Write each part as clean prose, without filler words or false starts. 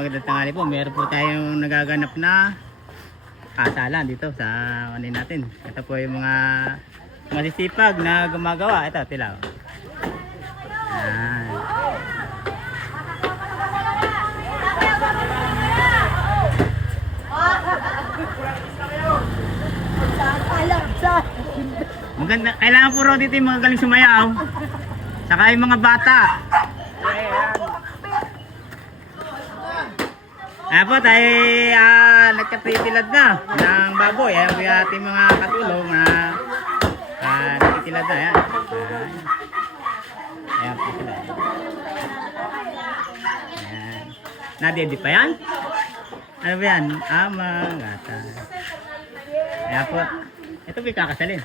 Magandang tanghali po. Meron po tayong nagaganap na kasalan dito sa ano natin. Ito po yung mga masisipag na gumagawa. Ito, tilaw. Ayan. Maganda, kailangan po raw dito yung mga galing sumayaw. Saka yung mga bata. Ayan po tayo nagkatitilad na ng baboy. Ayan po yung ating mga katulong na nagtitilad na. Ayan. Ayan po sila. Ayan. Nadedi pa yan? Ano ba yan? Mga gatas. Ayan po. Ito po yung kakasalin.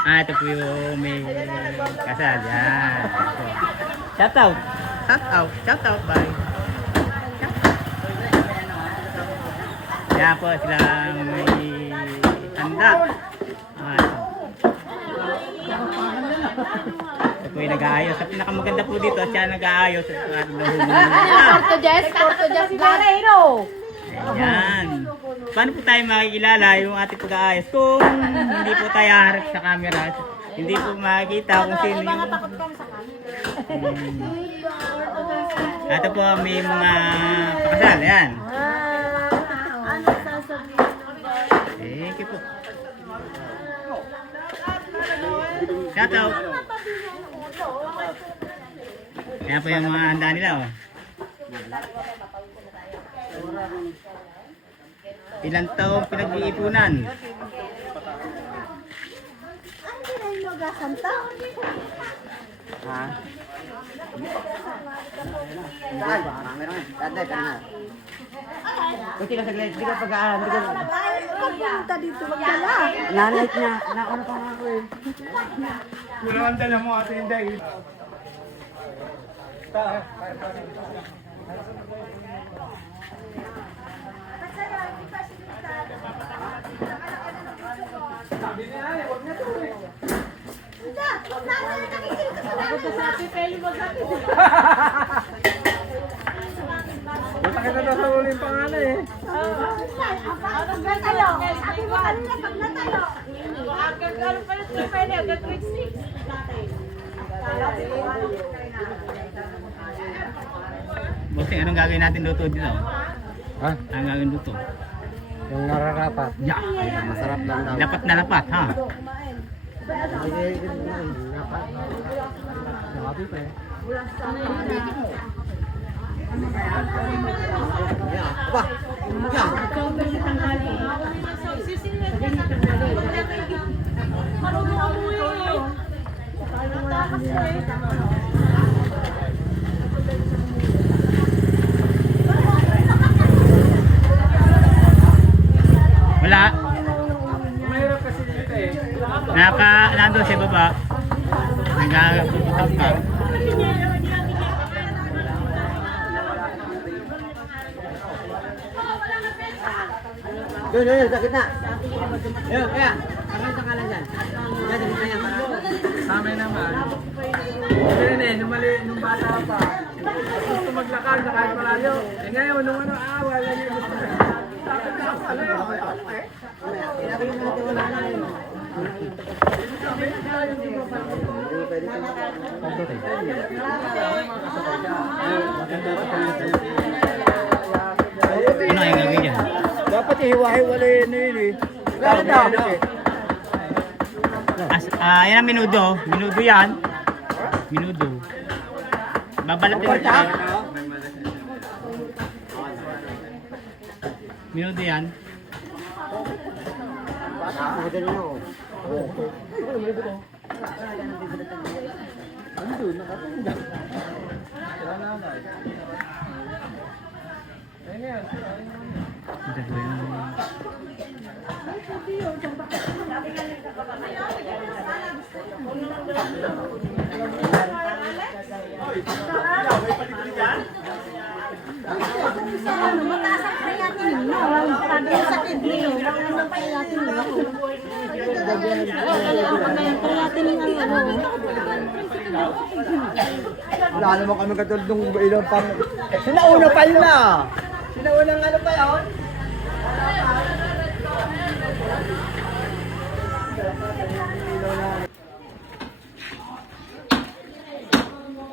Ito po yung may kasal. Yan. Shout out. Shout out. Shout out. Bye. Yan po silang may handa. Ito po yung nag-aayos. Sa pinakamaganda po dito, siya nag-aayos. Porto Jess Barreiro. Ayan. Paano po tayo makikilala yung ating pag-aayos kung hindi po tayo harap sa camera? Hindi po makikita kung sino yung... Ito po may mga pakasal. Ayan. Thank you po. Shout out. Ayan po yung mga handa nila. Oh. Ilang taong pinag-iipunan? Ha? Kunti lang saglit, hindi ka pag-aaral. Pagpunta dito magdala. Nanay niya, nauna pa nga ako eh. Kulang ang dala mo ate Inday. Sabi niya ay, huwag na to eh. Buta kita daw sa uling pangalan eh. Pag natayo. Sabi mo kanina pag natayo. Agad-agad pala sa pwede. Agad grade 6. Bossing, anong gagawin natin luto dito? Ha? Anong gagawin luto? Yung nararapat. Yeah. Masarap lang daw. Dapat na dapat, ha? Nakapit pa eh. Aba! Wala. Mahirap kasi dito eh. Nandun sa baba. Nagagaputang ka. Doon, sakit na. Ayun, kaya. Ang tangkalan dyan. Kaya, sakit na yan. Sa amin naman. Yun eh, nung bata pa. Gusto maglakad na kahit malayo. Eh ngayon, nung wala yung gusto na. Sakit na ako. Ano yun? Sabi mo natin wala na yun. Ano yung gagawin dyan? Dapat ihiwa-hiwalay na yun eh. Yan ang minudo. Minudo yan. Minudo. Babalatin natin. Minudo yan. Mataas ang kaya natin. Sabi sa kidney. Wala naman kaya natin. Wala naman kami katulad nung ilang pang... Sinauna pa yun na! Sinaunang ano pa yun?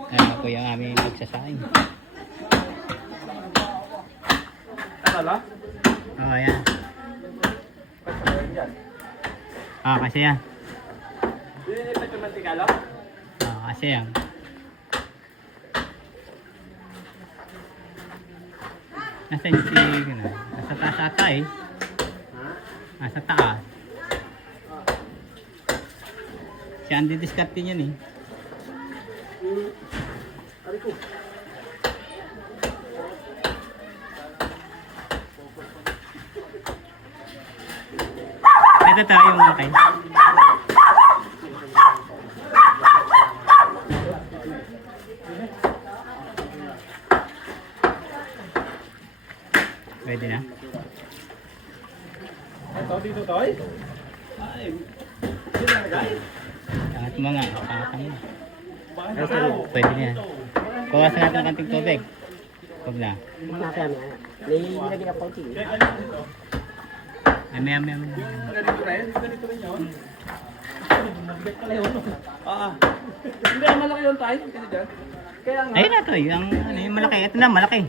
Ayan po yung aming magsasaing. Tala? Oo, ayan. Kasi yan. Lilipat yung mantikalo? Kasi yan. Nasaan yung si... Nasa taas ata eh. Nasa taas. Siya ang didiskarte niyan eh. Ito tayo yung okay. Pwede na. Ito, dito, Toy? Ay, hindi na nagay? Angat mo nga. Angat mo. Bakit na? Pwede na yan. Bawasan natin ng kanting tubig. Huwag na. Nilagyan ako konti. Ay, maya. Ganito rin? Ganito rin yun? Hindi, malaki yung tayo. Kasi dyan. Kaya nga. Ayun na to. Yung ano, yung malaki. Ito na, malaki.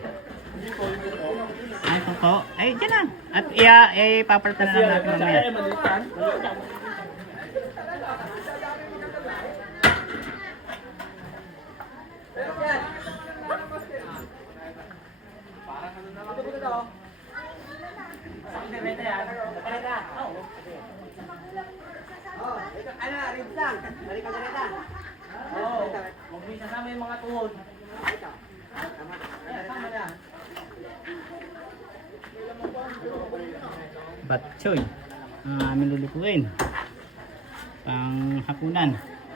Ay, ito. Ay, dyan na. At ipapalitan na lang natin mamaya. Kaya maliit yan. Ano, ribs lang. Balik ka ganita. Oo. Huwag mo isasama yung mga tuhod. Tama na. Batchoy. Ang aming lulutuin. Pang hapunan.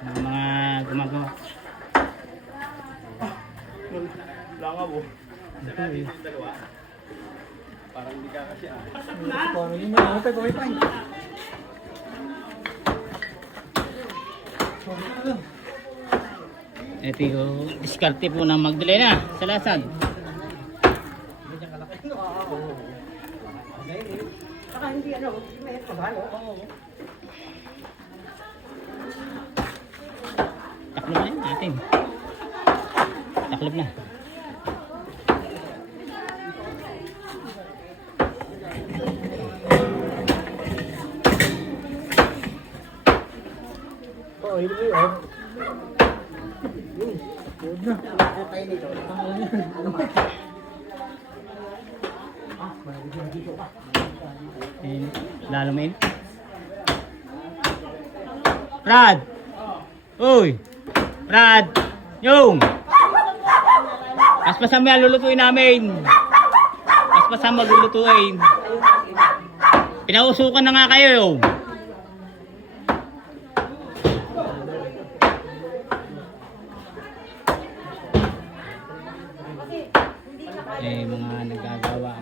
Ng mga gumagawa. Langa mo. Ito eh. Parang hindi ka kasi ah. Ito yung diskarte po ng Magdalena sa Lasag. Saka hindi ano, may pabalo. Taklob na yun natin. Taklob na. Oo, hindi mo yun. Huwag na. Tayo nito. Lalo main. Brad! Uy! Brad! Yung! Paspasan mo yan, lulutuin namin. Paspasan mo, lulutuin. Pinausukan na nga kayo yung. Mga nagagawa.